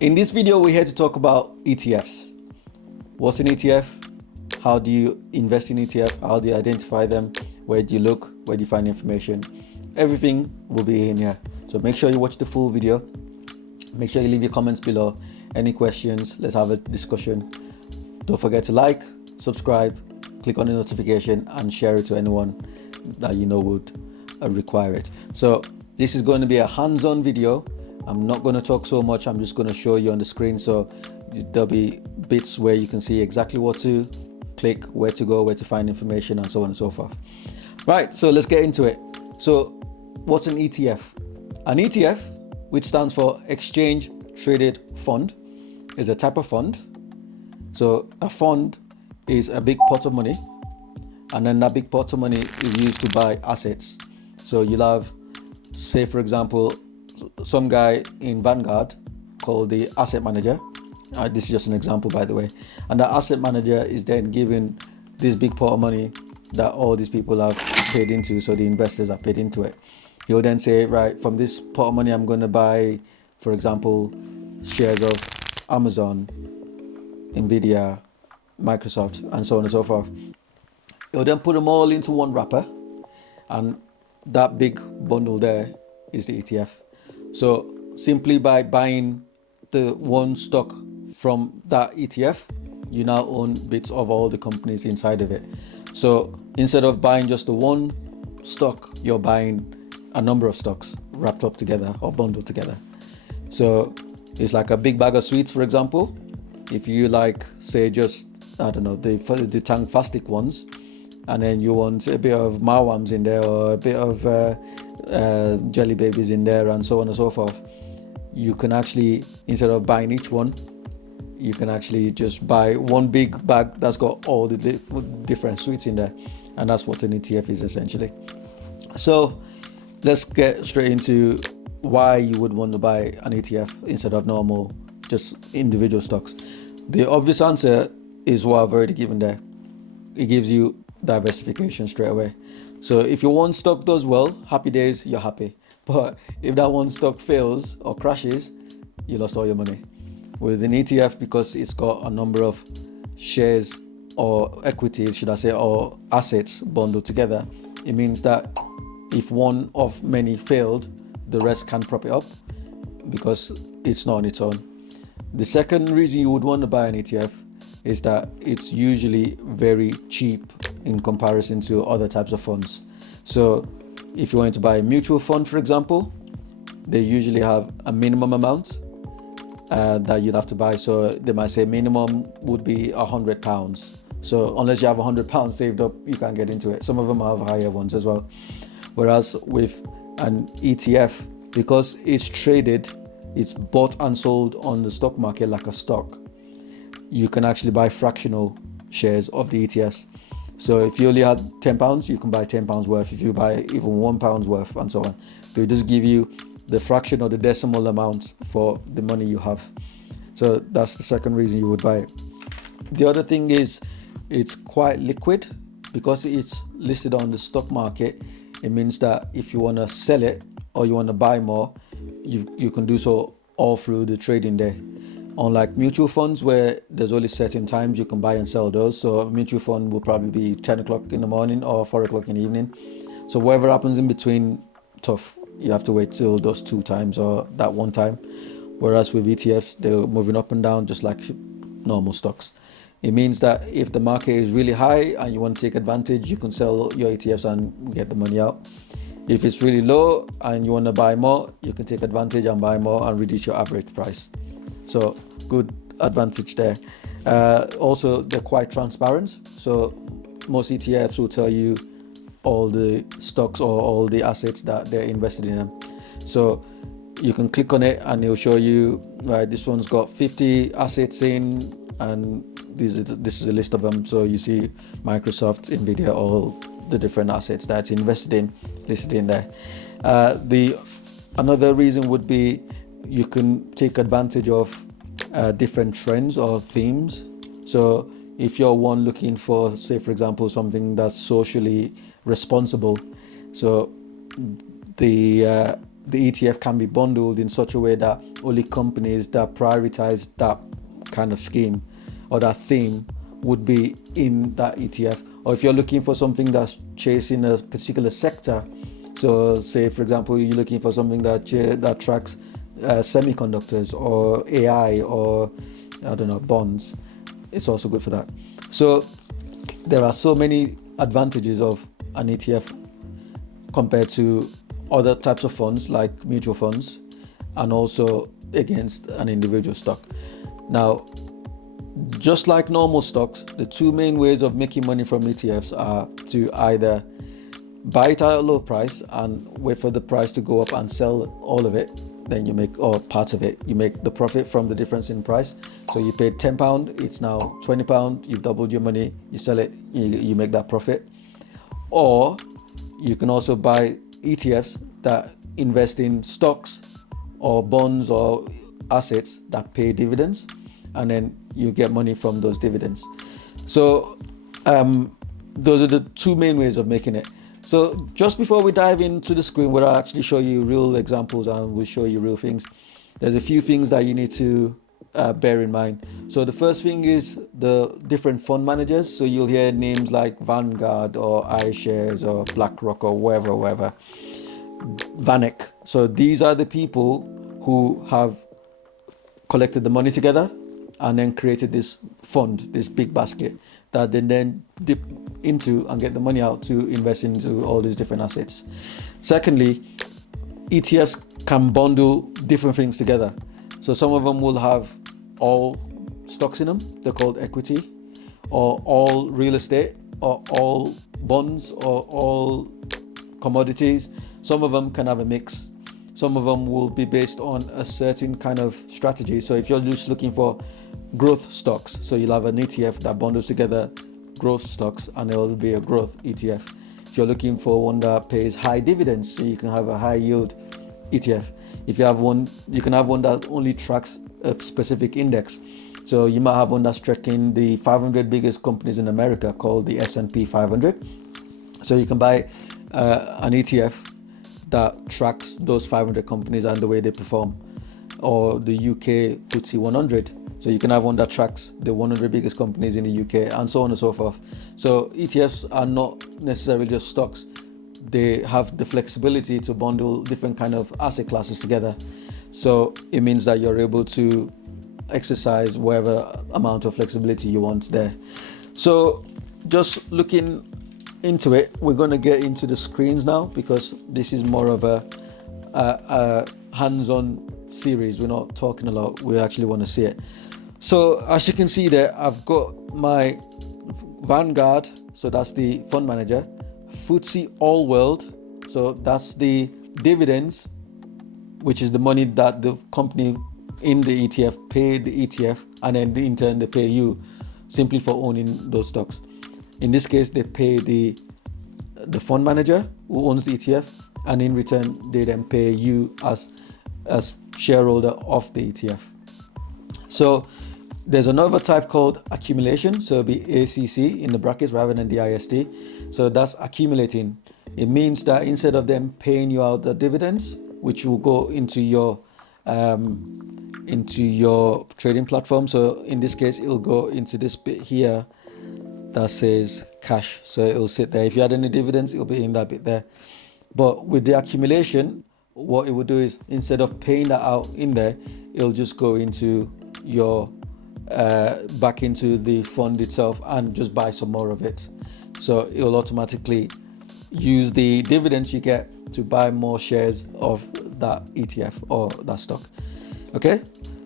In this video, we're here to talk about ETFs. What's an ETF? How do you invest in ETF? How do you identify them? Where do you look? Where do you find information? Everything will be in here. So make sure you watch the full video. Make sure you leave your comments below. Any questions? Let's have a discussion. Don't forget to like, subscribe, click on the notification, and share it to anyone that you know would require it. So this is going to be a hands-on video. I'm not going to talk so much. I'm just going to show you on the screen. So there'll be bits where you can see exactly what to click, where to go, where to find information, and so on and so forth. Right, so let's get into it. So what's an ETF? An ETF, which stands for Exchange Traded Fund, is a type of fund. So a fund is a big pot of money, and then that big pot of money is used to buy assets. So you'll have, say for example, some guy in Vanguard called the asset manager. This is just an example, by the way. And the asset manager is then given this big pot of money that all these people have paid into, so the investors have paid into it. He'll then say, right, from this pot of money, I'm going to buy, for example, shares of Amazon, Nvidia, Microsoft, and so on and so forth. He'll then put them all into one wrapper, and that big bundle there is the ETF. So simply by buying the one stock from that ETF, you now own bits of all the companies inside of it. So instead of buying just the one stock, you're buying a number of stocks wrapped up together or bundled together. So it's like a big bag of sweets, for example. If you like, say, just, I don't know, the Tang Fastic ones, and then you want a bit of Mawams in there or a bit of jelly babies in there, and so on and so forth, you can actually, instead of buying each one, you can actually just buy one big bag that's got all the different sweets in there. And that's what an ETF is essentially. So let's get straight into why you would want to buy an ETF instead of normal just individual stocks. The obvious answer is what I've already given there. It gives you diversification straight away. So if your one stock does well, happy days, you're happy. But if that one stock fails or crashes, you lost all your money. With an ETF, because it's got a number of shares or equities, should I say, or assets bundled together, it means that if one of many failed, the rest can prop it up because it's not on its own. The second reason you would want to buy an ETF is that it's usually very cheap in comparison to other types of funds. So if you want to buy a mutual fund, for example, they usually have a minimum amount that you'd have to buy. So they might say minimum would be £100. So unless you have £100 saved up, you can't get into it. Some of them have higher ones as well. Whereas with an ETF, because it's traded, it's bought and sold on the stock market like a stock, you can actually buy fractional shares of the ETFs. So if you only had £10, you can buy £10 worth. If you buy even £1 worth, and so on, they just give you the fraction or the decimal amount for the money you have. So that's the second reason you would buy it. The other thing is it's quite liquid because it's listed on the stock market. It means that if you want to sell it or you want to buy more, you can do so all through the trading day. Unlike mutual funds where there's only certain times you can buy and sell those. So a mutual fund will probably be 10 o'clock in the morning or 4 o'clock in the evening. So whatever happens in between, tough. You have to wait till those two times or that one time. Whereas with ETFs, they're moving up and down just like normal stocks. It means that if the market is really high and you want to take advantage, you can sell your ETFs and get the money out. If it's really low and you want to buy more, you can take advantage and buy more and reduce your average price. So good advantage there. Also, they're quite transparent. So most ETFs will tell you all the stocks or all the assets that they're invested in them. So you can click on it and it'll show you, right, this one's got 50 assets in, and this is a list of them. So you see Microsoft, Nvidia, all the different assets that it's invested in listed in there. Another reason would be you can take advantage of different trends or themes. So if you're one looking for, say for example, something that's socially responsible, so the the ETF can be bundled in such a way that only companies that prioritize that kind of scheme or that theme would be in that ETF. Or if you're looking for something that's chasing a particular sector, so say for example you're looking for something that tracks semiconductors or AI or I don't know, bonds, it's also good for that. So there are so many advantages of an ETF compared to other types of funds like mutual funds, and also against an individual stock. Now, just like normal stocks, the two main ways of making money from ETFs are to either buy it at a low price and wait for the price to go up and sell all of it, then you make, or parts of it, you make the profit from the difference in price. So you paid £10, it's now £20, you've doubled your money, you sell it, you make that profit. Or you can also buy ETFs that invest in stocks or bonds or assets that pay dividends, and then you get money from those dividends. So those are the two main ways of making it. So just before we dive into the screen where I actually show you real examples and we'll show you real things, there's a few things that you need to bear in mind. So the first thing is the different fund managers. So you'll hear names like Vanguard or iShares or BlackRock or wherever. VanEck. So these are the people who have collected the money together and then created this fund, this big basket that they then dip into and get the money out to invest into all these different assets. Secondly, ETFs can bundle different things together. So some of them will have all stocks in them, they're called equity, or all real estate, or all bonds, or all commodities. Some of them can have a mix. Some of them will be based on a certain kind of strategy. So if you're just looking for growth stocks, so you'll have an ETF that bundles together growth stocks and it'll be a growth ETF. If you're looking for one that pays high dividends, so you can have a high yield ETF. If you have one, you can have one that only tracks a specific index. So you might have one that's tracking the 500 biggest companies in America called the S&P 500. So you can buy an ETF that tracks those 500 companies and the way they perform, or the UK FTSE 100. So you can have one that tracks the 100 biggest companies in the UK, and so on and so forth. So ETFs are not necessarily just stocks. They have the flexibility to bundle different kind of asset classes together. So it means that you're able to exercise whatever amount of flexibility you want there. So just looking into it, we're going to get into the screens now, because this is more of a hands-on series. We're not talking a lot, we actually want to see it. So as you can see there, I've got my Vanguard, so that's the fund manager, FTSE All World, so that's the dividends, which is the money that the company in the ETF pay the ETF, and then in turn they pay you simply for owning those stocks. In this case, they pay the fund manager who owns the ETF, and in return they then pay you as shareholder of the ETF. So there's another type called accumulation, so it'll be ACC in the brackets rather than DIST. So that's accumulating. It means that instead of them paying you out the dividends, which will go into your trading platform, so in this case it'll go into this bit here that says cash, so it'll sit there. If you had any dividends, it'll be in that bit there. But with the accumulation, what it will do is instead of paying that out in there, it'll just go into your back into the fund itself and just buy some more of it. So it'll automatically use the dividends you get to buy more shares of that ETF or that stock. Okay,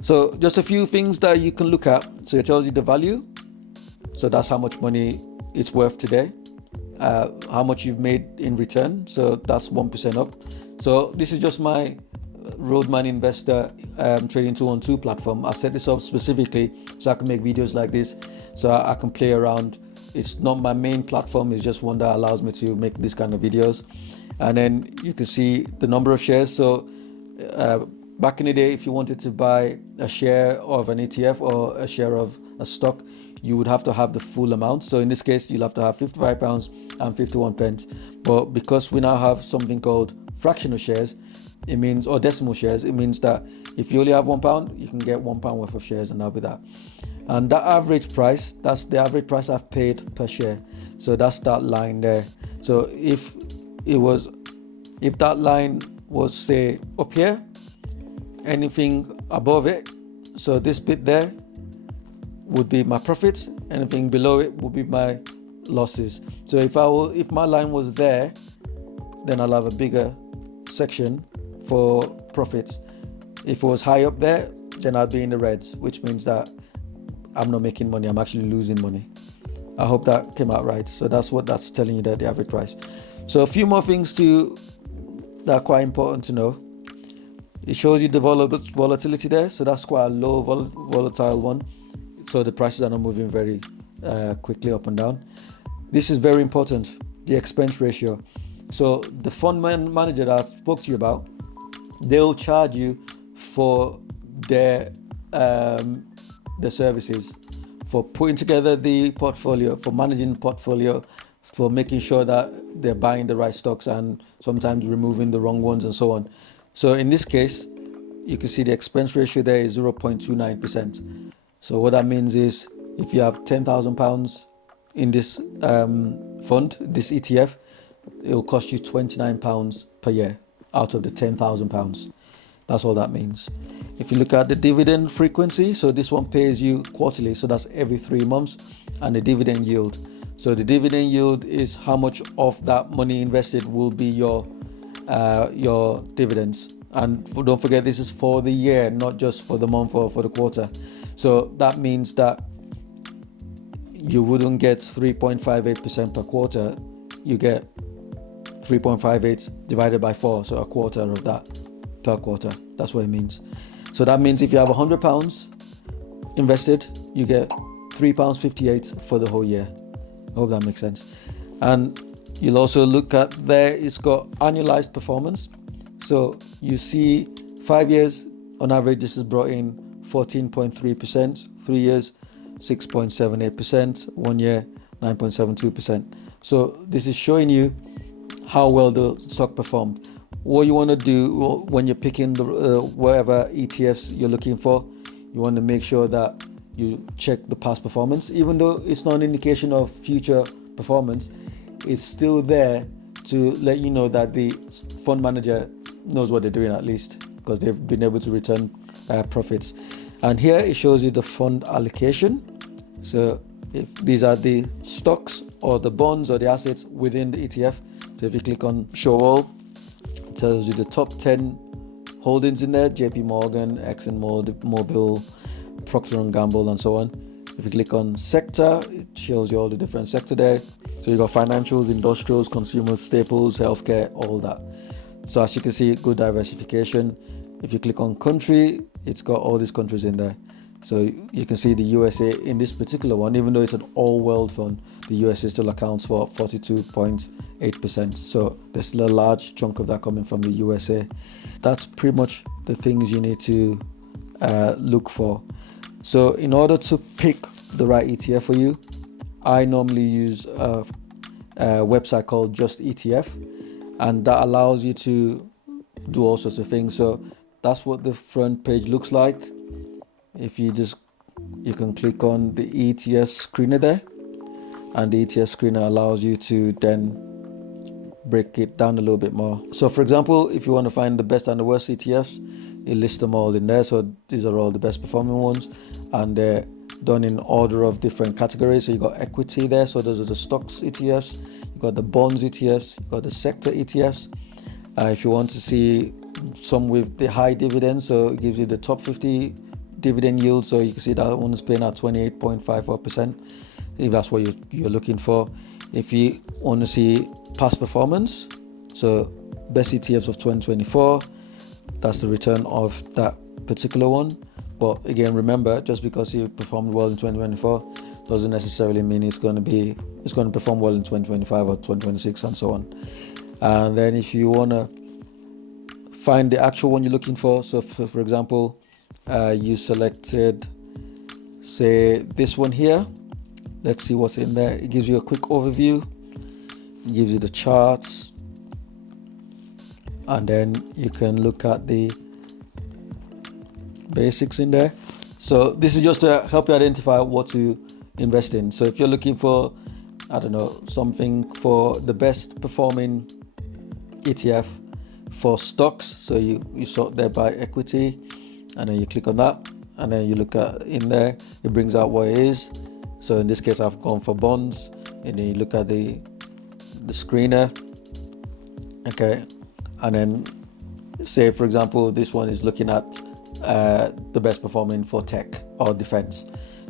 so just a few things that you can look at. So it tells you the value, so that's how much money it's worth today, how much you've made in return, so that's 1% up. So this is just my Roadman Investor Trading 212 platform. I set this up specifically so I can make videos like this, so I can play around. It's not my main platform, it's just one that allows me to make this kind of videos. And then you can see the number of shares. So back in the day, if you wanted to buy a share of an ETF or a share of a stock, you would have to have the full amount. So in this case, you'll have to have £55 and 51 pence. But because we now have something called fractional shares, it means, or decimal shares, it means that if you only have £1, you can get £1 worth of shares, and that'll be that. And that average price, that's the average price I've paid per share. So that's that line there. So if that line was, say, up here, anything above it, so this bit there would be my profits, anything below it would be my losses. So if my line was there, then I'll have a bigger section for profits. If it was high up there, then I'll be in the reds, which means that I'm not making money, I'm actually losing money. I hope that came out right. So that's what that's telling you there, the average price. So a few more things that are quite important to know. It shows you the volatility there, so that's quite a low volatile one. So the prices are not moving very quickly up and down. This is very important, the expense ratio. So the fund manager that I spoke to you about, they'll charge you for their services, for putting together the portfolio, for managing the portfolio, for making sure that they're buying the right stocks and sometimes removing the wrong ones and so on. So in this case, you can see the expense ratio there is 0.29%. So what that means is if you have £10,000 in this fund, this ETF, it will cost you £29 per year out of the £10,000. That's all that means. If you look at the dividend frequency, so this one pays you quarterly, so that's every 3 months, and the dividend yield. So the dividend yield is how much of that money invested will be your dividends. And don't forget, this is for the year, not just for the month or for the quarter. So that means that you wouldn't get 3.58% per quarter. You get 3.58 divided by 4, so a quarter of that per quarter. That's what it means. So that means if you have £100 invested, you get £3.58 for the whole year. I hope that makes sense. And you'll also look at there, it's got annualized performance. So you see 5 years on average, this has brought in 14.3%, 3 years 6.78%, 1 year 9.72%. So this is showing you how well the stock performed. What you want to do when you're picking the whatever ETFs you're looking for, you want to make sure that you check the past performance. Even though it's not an indication of future performance, it's still there to let you know that the fund manager knows what they're doing, at least, because they've been able to return profits. And here it shows you the fund allocation. So if these are the stocks or the bonds or the assets within the ETF. So if you click on show all, it tells you the top 10 holdings in there: JP Morgan, ExxonMobil, Procter & Gamble, and so on. If you click on sector, it shows you all the different sector there. So you got financials, industrials, consumers, staples, healthcare, all that. So as you can see, good diversification. If you click on country, it's got all these countries in there. So you can see the USA in this particular one, even though it's an all-world fund, the USA still accounts for 42.8%. So there's still a large chunk of that coming from the USA. That's pretty much the things you need to look for. So in order to pick the right ETF for you, I normally use a website called Just ETF, and that allows you to do all sorts of things. So that's what the front page looks like. If you can click on the ETF screener there, and the ETF screener allows you to then break it down a little bit more. So for example, if you want to find the best and the worst ETFs, it lists them all in there. So these are all the best performing ones, and they're done in order of different categories. So you got equity there, so those are the stocks ETFs. You got the bonds ETFs, you got the sector ETFs. If you want to see some with the high dividends, so it gives you the top 50 dividend yield. So you can see that one is paying at 28.54%, if that's what you're looking for. If you want to see past performance, so best ETFs of 2024, that's the return of that particular one. But again, remember, just because you performed well in 2024 doesn't necessarily mean it's going to perform well in 2025 or 2026 and so on. And then if you want to find the actual one you're looking for, so for example, you selected, say, this one here. Let's see what's in there. It gives you a quick overview. It gives you the charts. and then you can look at the basics in there. So this is just to help you identify what to invest in. So if you're looking for, I don't know, something for the best performing ETF for stocks, so you sort there by equity, and then you click on that, and then you look at in there, it brings out what it is. So in this case I've gone for bonds, and then you look at the screener, okay, and then say for example this one is looking at the best performing for tech or defense.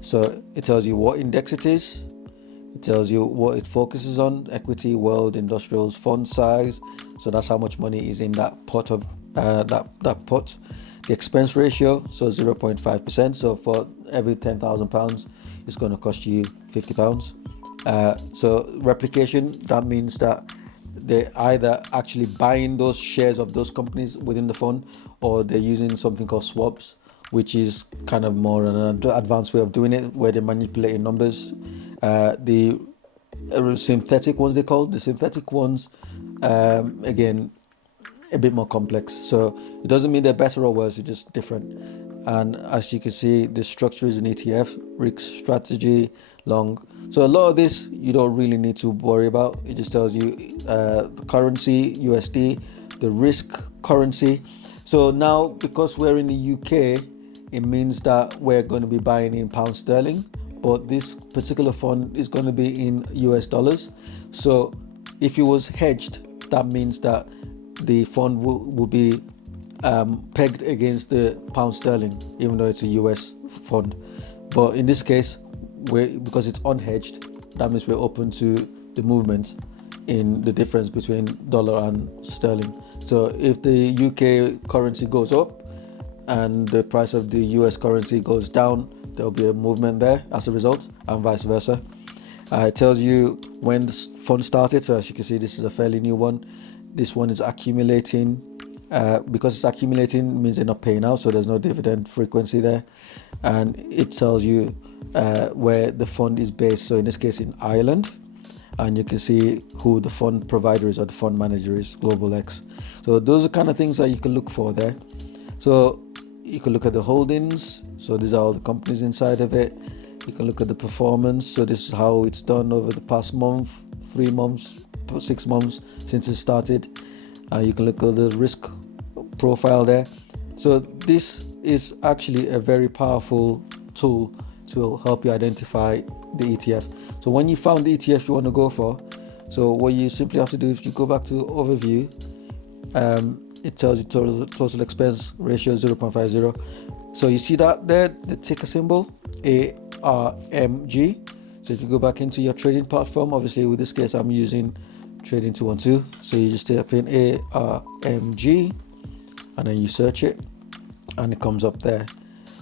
So it tells you what index it is, it tells you what it focuses on: equity, world, industrials, fund size. So that's how much money is in that pot of that pot. The expense ratio, so 0.5%. So for every £10,000, it's going to cost you £50. So replication, that means that they're either actually buying those shares of those companies within the fund, or they're using something called swaps, which is kind of more an advanced way of doing it, where they're manipulating numbers. The synthetic ones, they call the synthetic ones, again, a bit more complex. So it doesn't mean they're better or worse, it's just different. And as you can see, the structure is an ETF, risk strategy, long. So a lot of this you don't really need to worry about. It just tells you the currency, USD, the risk currency. So now, because we're in the UK, it means that we're going to be buying in pound sterling, but this particular fund is going to be in US dollars. So if it was hedged, that means that the fund will be pegged against the pound sterling, even though it's a US fund. But in this case, because it's unhedged, that means we're open to the movements in the difference between dollar and sterling. So if the UK currency goes up and the price of the US currency goes down, there'll be a movement there as a result, and vice versa. It tells you when the fund started. So as you can see, this is a fairly new one. This one is accumulating. Because it's accumulating means they're not paying out, so there's no dividend frequency there. And it tells you where the fund is based, so in this case in Ireland, and you can see who the fund provider is or the fund manager is, Global X. So those are kind of things that you can look for there. So you can look at the holdings, so these are all the companies inside of it. You can look at the performance, so this is how it's done over the past month, 3 months, 6 months since it started. You can look at the risk profile there. So this is actually a very powerful tool to help you identify the ETF. So when you found the ETF you want to go for, so what you simply have to do is you go back to overview. It tells you total expense ratio 0.50. So you see that there, the ticker symbol ARMG. So if you go back into your trading platform, obviously with this case I'm using Trading 212, so you just type in ARMG and then you search it and it comes up there.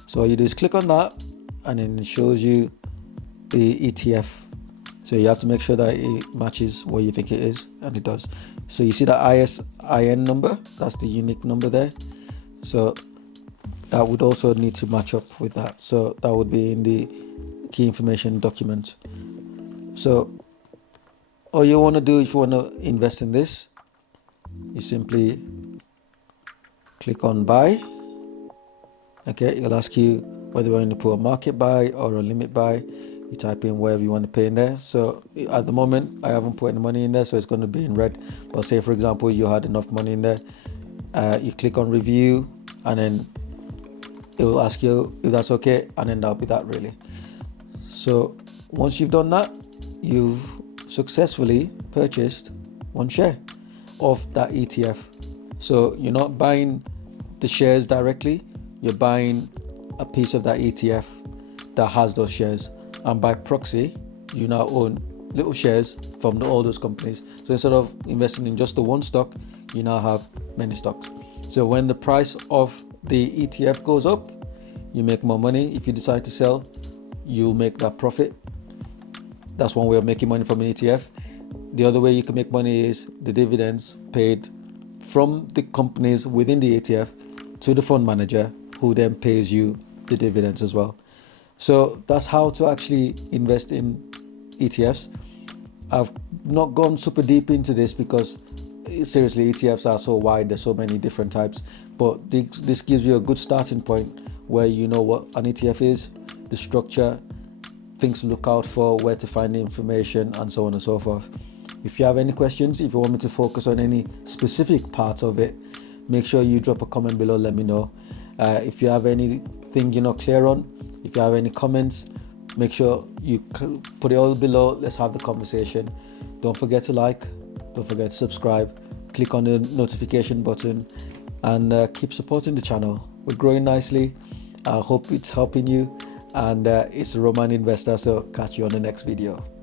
So all you do is click on that and then it shows you the ETF. So you have to make sure that it matches what you think it is, and it does. So you see the ISIN number, that's the unique number there. So that would also need to match up with that. So that would be in the key information document. So all you want to do if you want to invest in this, you simply click on buy. Okay, it'll ask you whether you want to put a market buy or a limit buy. You type in wherever you want to pay in there. So at the moment I haven't put any money in there, so it's going to be in red. But say for example you had enough money in there, you click on review and then it will ask you if that's okay, and then that'll be that really. So once you've done that, you've successfully purchased one share of that ETF. So you're not buying the shares directly, you're buying a piece of that ETF that has those shares, and by proxy you now own little shares from all those companies. So instead of investing in just the one stock, you now have many stocks. So when the price of the ETF goes up, you make more money. If you decide to sell, you'll make that profit. That's one way of making money from an ETF. The other way you can make money is the dividends paid from the companies within the ETF to the fund manager, who then pays you the dividends as well. So that's how to actually invest in ETFs. I've not gone super deep into this because seriously, ETFs are so wide, there's so many different types, but this gives you a good starting point where you know what an ETF is, the structure, things to look out for, where to find the information, and so on and so forth. If you have any questions, if you want me to focus on any specific parts of it, make sure you drop a comment below, let me know. If you have anything you're not clear on, if you have any comments, make sure you put it all below. Let's have the conversation. Don't forget to like, don't forget to subscribe, click on the notification button, and keep supporting the channel. We're growing nicely. I hope it's helping you, and it's Roadman Investor, so catch you on the next video.